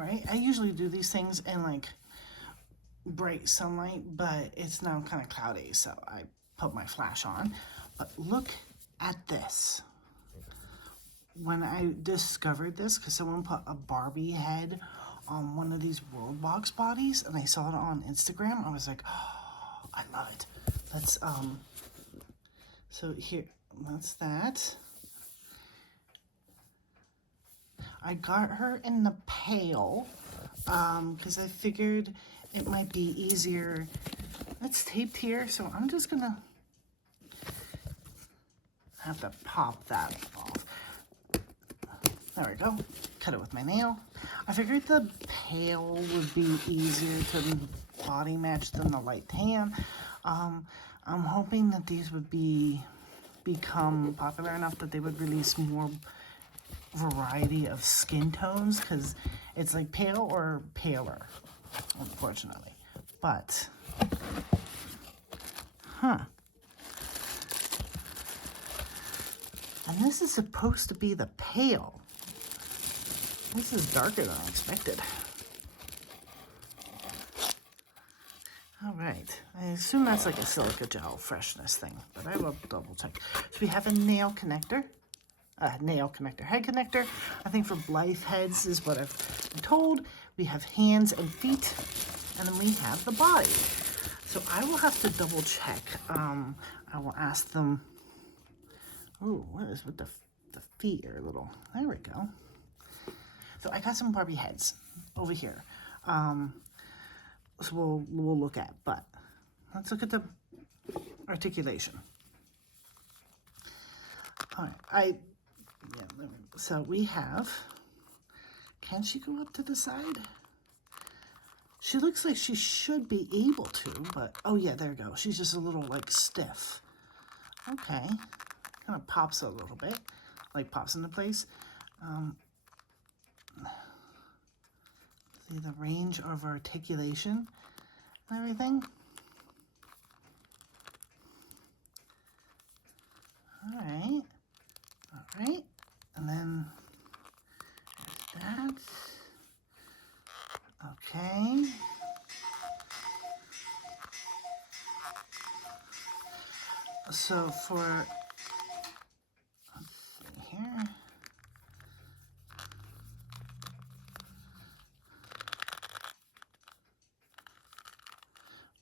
All right, I usually do these things in like bright sunlight, but it's now kind of cloudy, so I put my flash on. But look at this. When I discovered this, because someone put a Barbie head on one of these Worldbox bodies, and I saw it on Instagram, I was like, oh, I love it. Let's, so here, that's that. I got her in the pail, because I figured it might be easier. It's taped here, so I'm just gonna have to pop that off. There we go. Cut it with my nail. I figured the pail would be easier to body match than the light tan. I'm hoping that these would become popular enough that they would release more variety of skin tones, because it's like pale or paler, unfortunately. But, and this is supposed to be the pale. This is darker than I expected. All right, I assume that's like a silica gel freshness thing, but I will double check. So we have a nail connector, head connector. I think for Blythe heads is what I've been told. We have hands and feet, and then we have the body. So I will have to double check. I will ask them, oh, what is with the feet are a little, there we go. So I got some Barbie heads over here. So we'll look at, but let's look at the articulation. All right, so we have, can she go up to the side? She looks like she should be able to, but, oh yeah, there we go. She's just a little like stiff. Okay, kind of pops a little bit, like pops into place. See the range of articulation and everything. All right, and then there's that. Okay. So for, let's see here.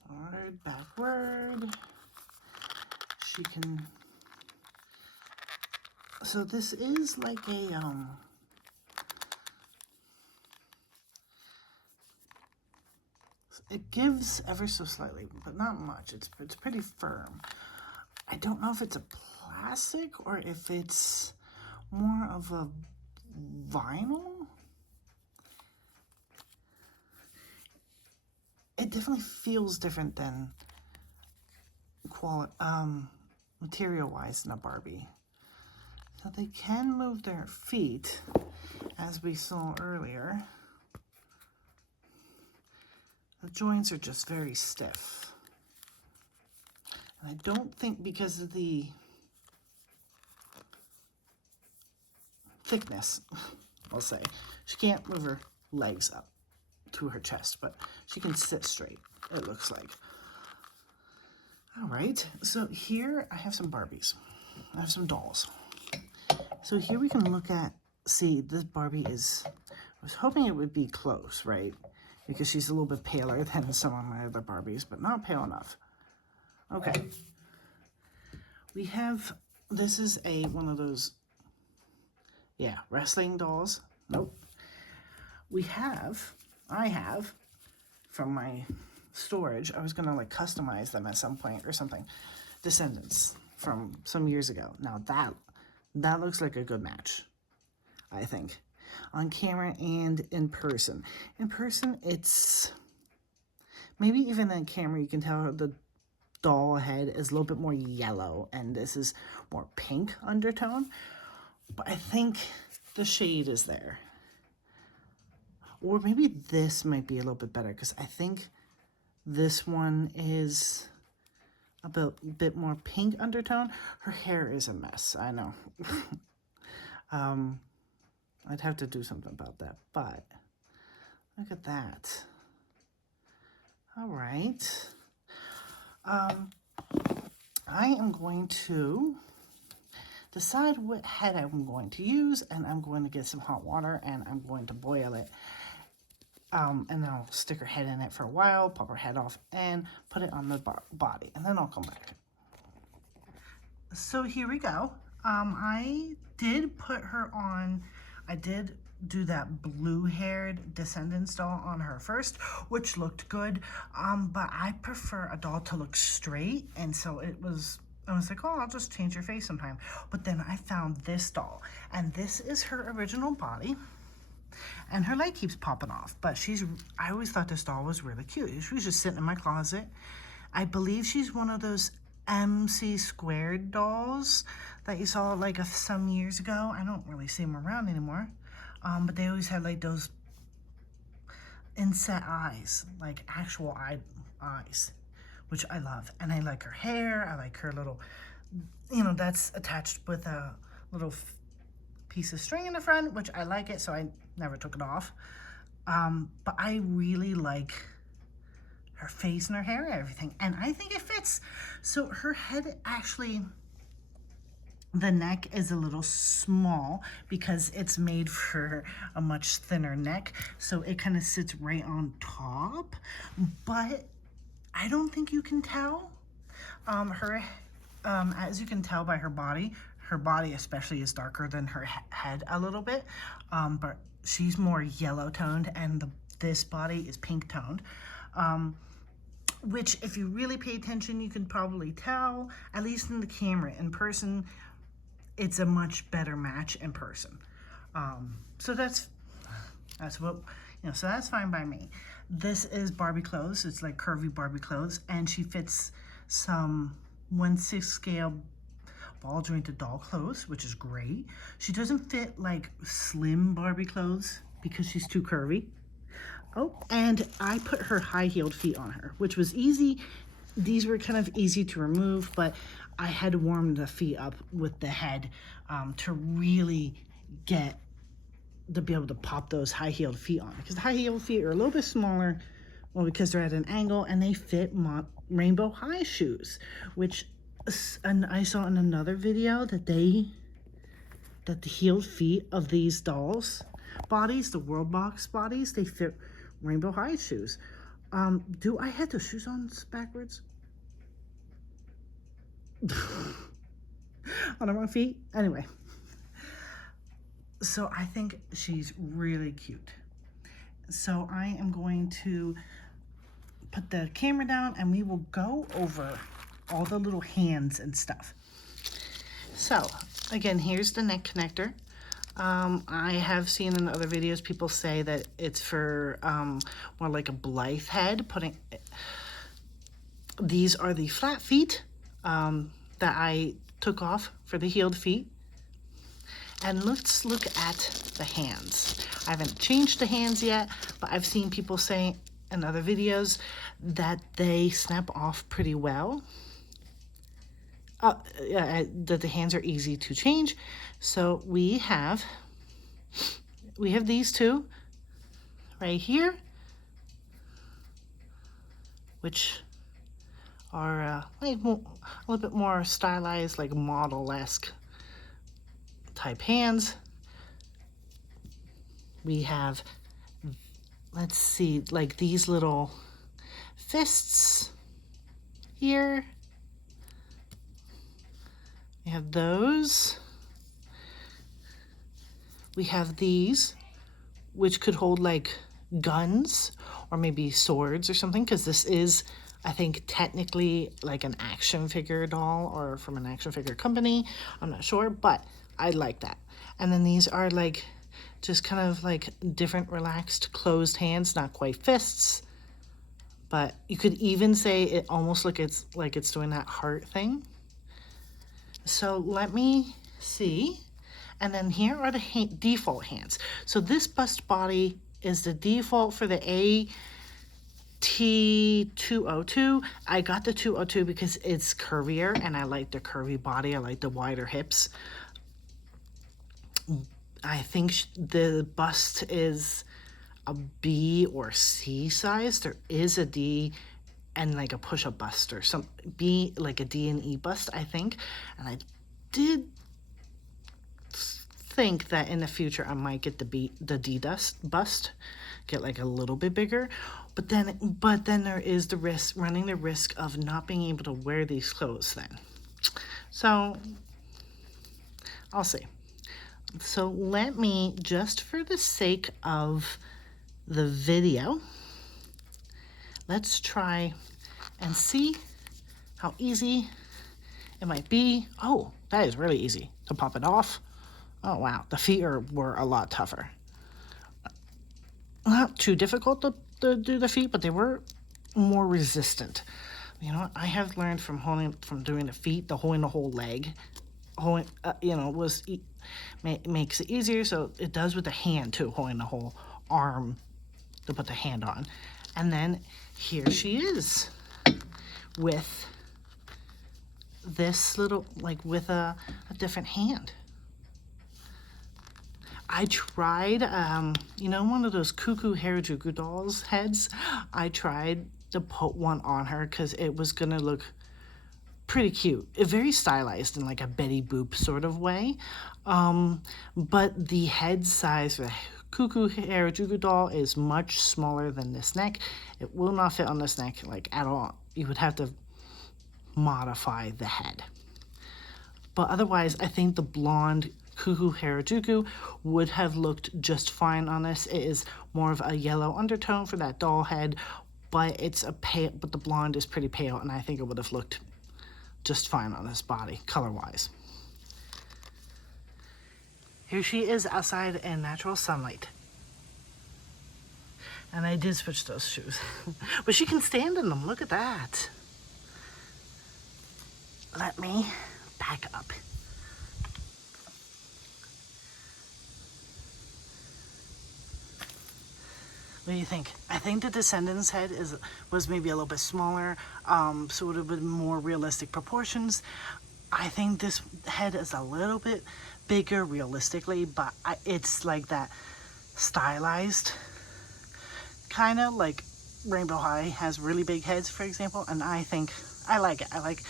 Forward, backward. She can, so this is like a, it gives ever so slightly, but not much. It's pretty firm. I don't know if it's a plastic or if it's more of a vinyl. It definitely feels different than material-wise in a Barbie. So they can move their feet, as we saw earlier. The joints are just very stiff. And I don't think because of the thickness, I'll say, she can't move her legs up to her chest, but she can sit straight, it looks like. All right, so here I have some Barbies. I have some dolls. So here we can look at, see, this Barbie is, I was hoping it would be close, right? Because she's a little bit paler than some of my other Barbies, but not pale enough. Okay. We have, this is one of those, yeah, wrestling dolls. Nope. I have, from my storage, I was gonna like customize them at some point or something, Descendants from some years ago. Now that looks like a good match, I think, on camera and in person. In person, it's, maybe even on camera, you can tell the doll head is a little bit more yellow, and this is more pink undertone, but I think the shade is there. Or maybe this might be a little bit better, because I think this one is a bit more pink undertone. Her hair is a mess, I know. I'd have to do something about that, but Look at that. All right. I am going to decide what head I'm going to use, and I'm going to get some hot water and I'm going to boil it. And then I'll stick her head in it for a while, pop her head off, and put it on the body, and then I'll come back. So here we go. I did put her on, I did do that blue-haired Descendants doll on her first, which looked good, but I prefer a doll to look straight, and so I was like, oh, I'll just change her face sometime. But then I found this doll, and this is her original body, and her leg keeps popping off, but I always thought this doll was really cute. She was just sitting in my closet. I believe she's one of those MC squared dolls that you saw like some years ago. I don't really see them around anymore. But they always had like those inset eyes, like actual eyes, which I love. And I like her hair. I like her little, that's attached with a little piece of string in the front, which I like it, so I never took it off. But I really like her face and her hair and everything, and I think it fits. So her head actually, the neck is a little small because it's made for a much thinner neck, so it kind of sits right on top, but I don't think you can tell. As you can tell by her body especially is darker than her head a little bit, but she's more yellow toned, and this body is pink toned. Which, if you really pay attention, you can probably tell, at least in the camera. In person, it's a much better match in person. So that's what, so that's fine by me. This is Barbie clothes. It's like curvy Barbie clothes, and she fits some 1/6 scale ball jointed doll clothes, which is great. She doesn't fit like slim Barbie clothes because she's too curvy. Oh, and I put her high-heeled feet on her, which was easy. These were kind of easy to remove, but I had to warm the feet up with the head to really be able to pop those high-heeled feet on. Because the high-heeled feet are a little bit smaller, well, because they're at an angle, and they fit rainbow high shoes, which I saw in another video that the heeled feet of these dolls' bodies, the Worldbox bodies, they fit rainbow high shoes. Do I have those shoes on backwards? On the wrong feet? Anyway. So I think she's really cute. So I am going to put the camera down and we will go over all the little hands and stuff. So again, here's the neck connector. I have seen in other videos people say that it's for more like a Blythe head. These are the flat feet that I took off for the heeled feet. And let's look at the hands. I haven't changed the hands yet, but I've seen people say in other videos that they snap off pretty well. That the hands are easy to change. So we have these two right here, which are like a little bit more stylized, like model-esque type hands. We have, let's see, like these little fists here. We have those. We have these, which could hold like guns or maybe swords or something, because this is, I think, technically like an action figure doll or from an action figure company. I'm not sure, but I like that. And then these are like just kind of like different relaxed closed hands, not quite fists, but you could even say it almost like it's doing that heart thing. So let me see. And then here are the default hands. So this bust body is the default for the AT202. I got the 202 because it's curvier and I like the curvy body. I like the wider hips. I think the bust is a B or C size. There is a D and like a push-up bust or some B, like a D and E bust, I think. And I did think that in the future I might get the D bust, get like a little bit bigger. But then there is the risk, running the risk of not being able to wear these clothes then. So I'll see. So let me, just for the sake of the video, let's try and see how easy it might be. Oh, that is really easy to pop it off. Oh, wow. The feet were a lot tougher. Not too difficult to do the feet, but they were more resistant. You know what? I have learned from doing the feet, holding the whole leg, makes it easier. So it does with the hand too, holding the whole arm to put the hand on. And then here she is with this little, like with a different hand. I tried, one of those cuckoo Harajuku dolls heads. I tried to put one on her because it was going to look pretty cute. Very stylized in like a Betty Boop sort of way. But the head size for the cuckoo Harajuku doll is much smaller than this neck. It will not fit on this neck like at all. You would have to modify the head. But otherwise, I think the blonde cuckoo Harajuku would have looked just fine on this. It is more of a yellow undertone for that doll head, but but the blonde is pretty pale, and I think it would have looked just fine on this body, color-wise. Here she is outside in natural sunlight. And I did switch those shoes. But she can stand in them, look at that. Let me back up. What do you think? I think the Descendants head was maybe a little bit smaller, so it would have been more realistic proportions. I think this head is a little bit bigger realistically, but it's like that stylized, kind of like Rainbow High has really big heads, for example, and I think I like it. I like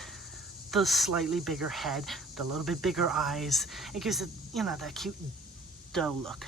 the slightly bigger head, the little bit bigger eyes. It gives it, that cute doe look.